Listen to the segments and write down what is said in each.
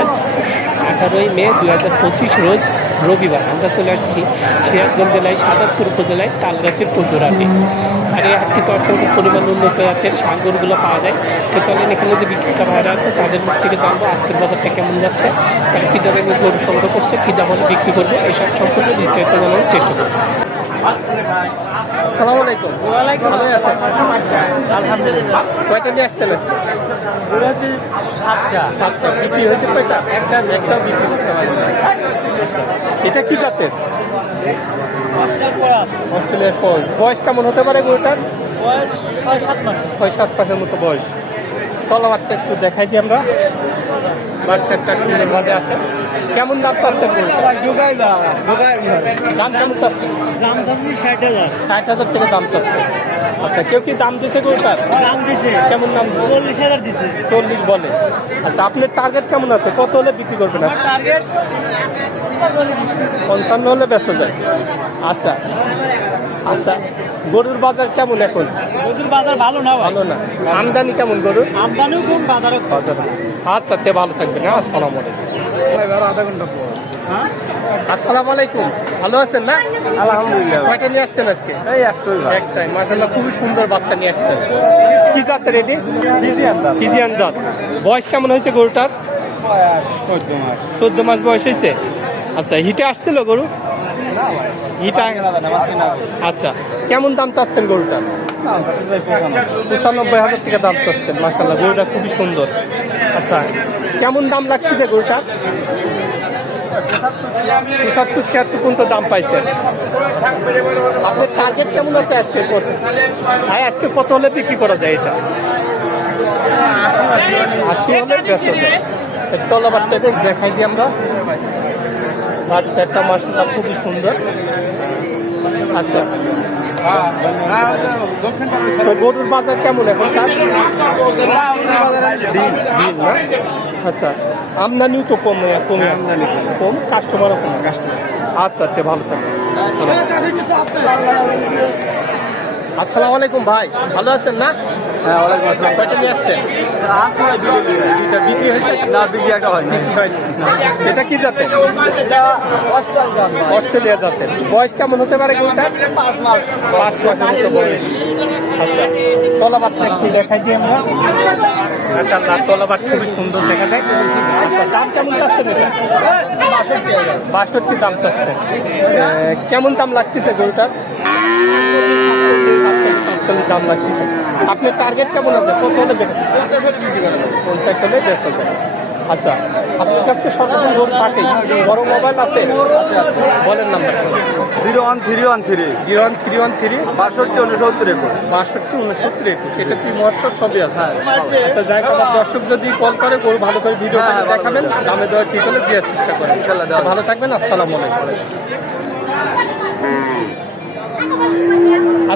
আজ আঠারোই মে দু হাজার পঁচিশ রোজ রবিবার। আমরা চলে আসছি সিরাজগঞ্জ জেলায়, সাদাতপুর উপজেলায় তালগাছের পশুরহাটে আর এই হাটটিতে অসংখ্য পরিমাণ উন্নত জাতের সাগরগুলো পাওয়া যায়। তো চলেন এখানে যে বিক্রেতা ভাইরা আছে, তাদের মুখ থেকে জানব আজকের বাজারটা কেমন যাচ্ছে। তারা কী দামে গরু সংগ্রহ করছে, কী দামে বিক্রি করবে, এসব সম্পূর্ণ বিস্তারিত জানানোর চেষ্টা করব। আসসালামু আলাইকুম। ভালোই আছেন? আলহামদুলিল্লাহ। কয়টা নিয়ে আসছেন আজকে? হচ্ছে সাতটা। সাতটা। বিক্রি হয়েছে কয়টা? একটা একটা বিক্রি করতে এটা কি জাতের? অস্ট্রেলিয়ার কোচ বয়স কেমন হতে পারে গরুটার? বয়স ছয় সাত মাস। ছয় সাত মাসের মতো বয়স। তলাবারটা একটু দেখাই দিই আমরা। বাচ্চাটা সুন্দরভাবে আছে। কেমন দাম চাচ্ছেন? দাম কেমন চাচ্ছেন? দাম চাচ্ছি ষাট হাজার ষাট হাজার টাকা দাম চাচ্ছে। আচ্ছা কেউ কি দাম দিছে গরুটার? দাম দিছে কেমন দাম চল্লিশ হাজার দিছে? চল্লিশ বলে। আচ্ছা আপনার টার্গেট কেমন আছে? কত হলে বিক্রি করবেন আজকে? টার্গেট পঞ্চান্ন হলে ব্যস্ত যায়। আচ্ছা আচ্ছা গরুর বাজার কেমন এখন? গরুর বাজার ভালো না? ভালো না আমদানি কেমন গরুর? আমদানিও কম বাজারও আচ্ছা তে ভালো থাকবেন হ্যাঁ আসসালামু আলাইকুম। আধা ঘণ্টা পর। আসসালামু আলাইকুম। ভালো আছেন না? আলহামদুলিল্লাহ। কয়টা নিয়ে আসছেন আজকে? এই একটাই একটাই। মাসাল্লাহ খুবই সুন্দর বাচ্চা নিয়ে আসছেন। কি জাতের এটি? বিজিয়ান দাম ফিজিয়ান জাত। বয়স কেমন হয়েছে গরুটার? চোদ্দ মাস। বয়স হয়েছে? আচ্ছা হিটে আসছিল গরু? হিটা আচ্ছা কেমন দাম চাচ্ছেন গরুটার? পঁচানব্বই হাজার টাকা দাম চাচ্ছেন। মাসাল্লাহ গরুটা খুবই সুন্দর। আচ্ছা কেমন দাম লাগতেছে গরুটা পঁচাত্তর ছিয়াত্তর পর্যন্ত দাম পাইছে। আপনার টার্গেট কেমন আছে আজকে কত? ভাই, আজকে কত হলে বিক্রি করা যায় এটা? আশি হলে ব্যস্ত যায়। তলাবারটা দেখাই দিই আমরা। বাচ্চাটা মাসটা খুবই সুন্দর। আচ্ছা। তো গরুর বাজার কেমন এখন আচ্ছা আমদানিও তো কম কমে আমদানি কম। কাস্টমারও কম কাস্টমার আচ্ছা তে ভালো থাকবে আসসালামু আলাইকুম ভাই ভালো আছেন না? হ্যাঁ ওয়ালাইকুম আসসালাম কয়টা নিয়ে আসছেন? দুইটা বিক্রি হয়েছে? না বিক্রি একটা হয় এটা কি জাতের? অস্ট্রেলিয়া জাতের। বয়স কেমন হতে পারে গরুটা পাঁচ মাস। পাঁচ মাসের মতো বয়স। আচ্ছা তলাবারটা একটু দেখাই দিই আমরা। মাশাআল্লাহ তলাবার খুবই সুন্দর দেখা যায়। আচ্ছা দাম কেমন চাচ্ছেন এটা? বাষট্টি দাম চাচ্ছে কেমন দাম লাগতেছে গরুটার? সাতচল্লিশ দাম লাগতেছে আপনার টার্গেট কেমন আছে? কত হলে পঞ্চাশ হলে দেড় হাজার আচ্ছা আপনার কাছ থেকে সর্বদিন গরু কাটে বড় মোবাইল আছে? বলেন number. Zero one three one three. Zero one three one three. বাষট্টি উনসত্তর একুশ। বাষট্টি উনসত্তর একুশ। এটা কি মহোৎসব সবই আছে। আচ্ছা যাই হোক আমার দর্শক যদি কল করে গরু ভালো করে ভিডিও হ্যাঁ, করে ভালো দেখাবেন দামে দেওয়া ঠিক হলে দেওয়ার চেষ্টা করেন। ভালো থাকবেন আসসালামু আলাইকুম।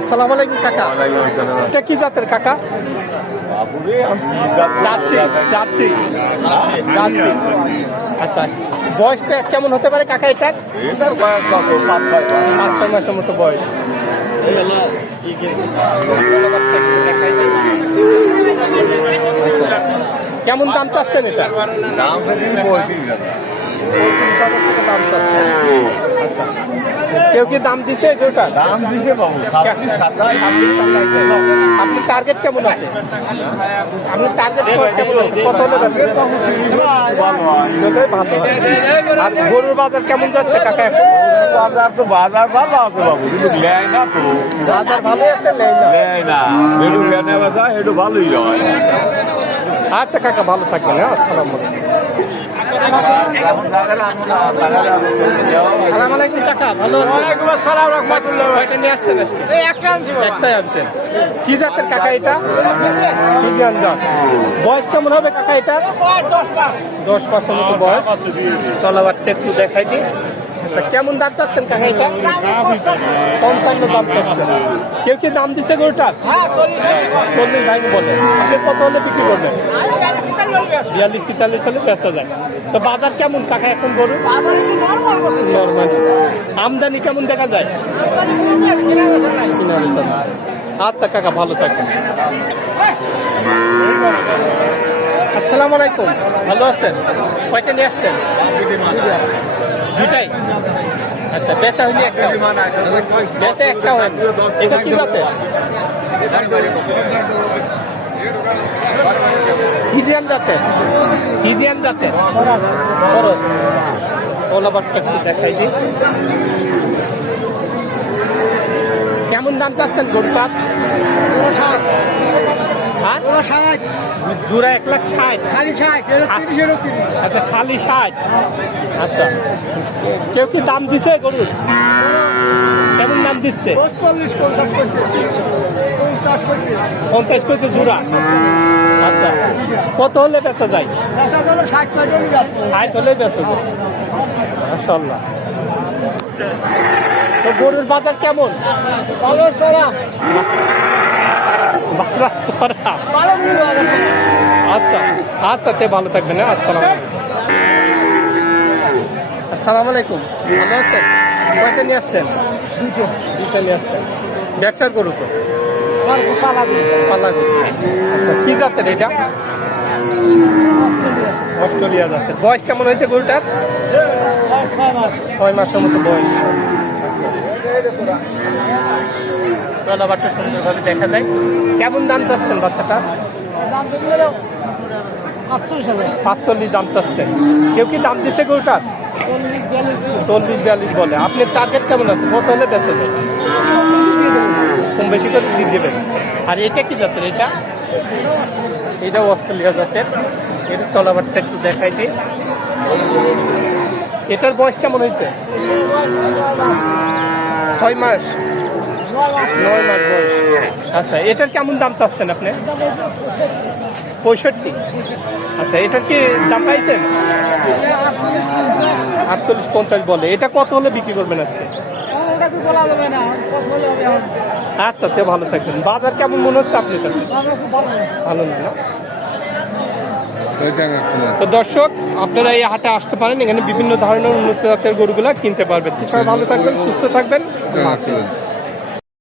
আসসালামু আলাইকুম কাকা। এটা কি জাতের কাকা? আচ্ছা বয়সটা কেমন হতে পারে কাকা পাঁচ ছয় মাসের মতো বয়স। কেমন দাম চাচ্ছেন এটা? পঁয়ত্রিশ হাজার। দাম চাচ্ছেন। কেউ কি দাম দিছে কেউটা দাম দিছে বাবু ছাব্বিশ সাতাশ। আপনি টার্গেট কেমন আছে? আপনি টার্গেট কেমন আছে? কত হলে আছে ভালো আর গরুর বাজার কেমন যাচ্ছে কাকা? বাজার তো বাজার ভালো আছে বাবু কিন্তু নেয় না তো। বাজার ভালো আছে না। নেয় না। বেসা একটু ভালোই হয়। আচ্ছা কাকা ভালো থাকবেন হ্যাঁ আসসালামু আলাইকুম। সালাম আলাইকুম কাকা ভালো আছেন? আসসালাম রহমতুল্লাহ কয়টা নিয়ে আসছেন আজকে? একটা আনছি একটাই আনছেন। কি জাতের কাকা এটা? জাত। বয়স কেমন হবে কাকা এটা? দশ মাস। দশ মতো বয়স। তলাবারটা একটু দেখাই দিই। আচ্ছা কেমন দাম চাচ্ছেন কাকা এটা? পঞ্চান্ন দাম চাচ্ছেন। কেউ কি দাম দিচ্ছে গরুটার? চল্লিশ। ভাই বলে। আপনি কত হলে বিক্রি করবেন? বিয়াল্লিশ তেতাল্লিশ হলে বেচা যায়। তো বাজার কেমন টাকা এখন গরু? নর্মাল আমদানি কেমন দেখা যায়। আচ্ছা কাকা ভালো থাকেন আসসালামু আলাইকুম। ভালো আছেন? কয়টা নিয়ে আসছেন? দুটাই। আচ্ছা বেচা হইলে একটা। বেচা একটা হয় এটা কি জাতের? হিজিয়ান জাতের? হিজিয়ান জাতের। খরচ ওলাবারটা একটু দেখাই দিই। কেমন দাম চাচ্ছেন গরুটার? হ্যাঁ? জোড়া এক লাখ ষাট। খালি ষাট আচ্ছা। খালি ষাট। আচ্ছা। কেউ কি দাম দিছে গরুর? কেমন দাম দিচ্ছে? পঞ্চাশ পয়সা। পঞ্চাশ পয়সা। জোড়া। আচ্ছা। কত হলে বেচা যায়? ষাট হলে বেচা যায়। মাশাল্লাহ তো গরুর বাজার কেমন? বাজার চড়া। আচ্ছা আচ্ছা তে ভালো থাকবেন হ্যাঁ আসসালাম আসসালামু আলাইকুম। ভালো আছেন? কয়টা নিয়ে আসছেন? দুটো দুইটা নিয়ে আসছেন। ব্যবসার গরু তো। পাল্লা গরু আচ্ছা কি জাতের এটা? অস্ট্রেলিয়া জাতের। বয়স কেমন হয়েছে গরুটার? ছয় মাসের মতো বয়স। গলাবারটা সুন্দরভাবে দেখা যায় কেমন দাম চাচ্ছেন বাচ্চাটা? পাঁচচল্লিশ দাম চাচ্ছেন কেউ কি দাম দিচ্ছে গরুটার? চল্লিশ বিয়াল্লিশ। বলে। আপনার টার্গেট কেমন আছে? কত হলে বেঁচে কম বেশি করে দিয়ে দেবেন। আর এটা কি জাতের এটা? এটা অস্ট্রেলিয়া জাতের। এর তলাবারটা একটু দেখাই দিই। এটার বয়স কেমন হয়েছে? ছয় মাস। নয় মাস বয়স। আচ্ছা এটার কেমন দাম চাচ্ছেন আপনি? পঁয়ষট্টি। আচ্ছা এটার কি দাম পাইছেন? আটচল্লিশ পঞ্চাশ বলে। এটা কত হলে বিক্রি করবেন আজকে? বলা যাবে না আচ্ছা তে ভালো থাকবেন। বাজার কেমন মনে হচ্ছে আপনার কাছে? ভালো না না? তো দর্শক, আপনারা এই হাটে আসতে পারেন। এখানে বিভিন্ন ধরনের উন্নত জাতের গরুগুলা কিনতে পারবেন। ভালো থাকবেন, সুস্থ থাকবেন।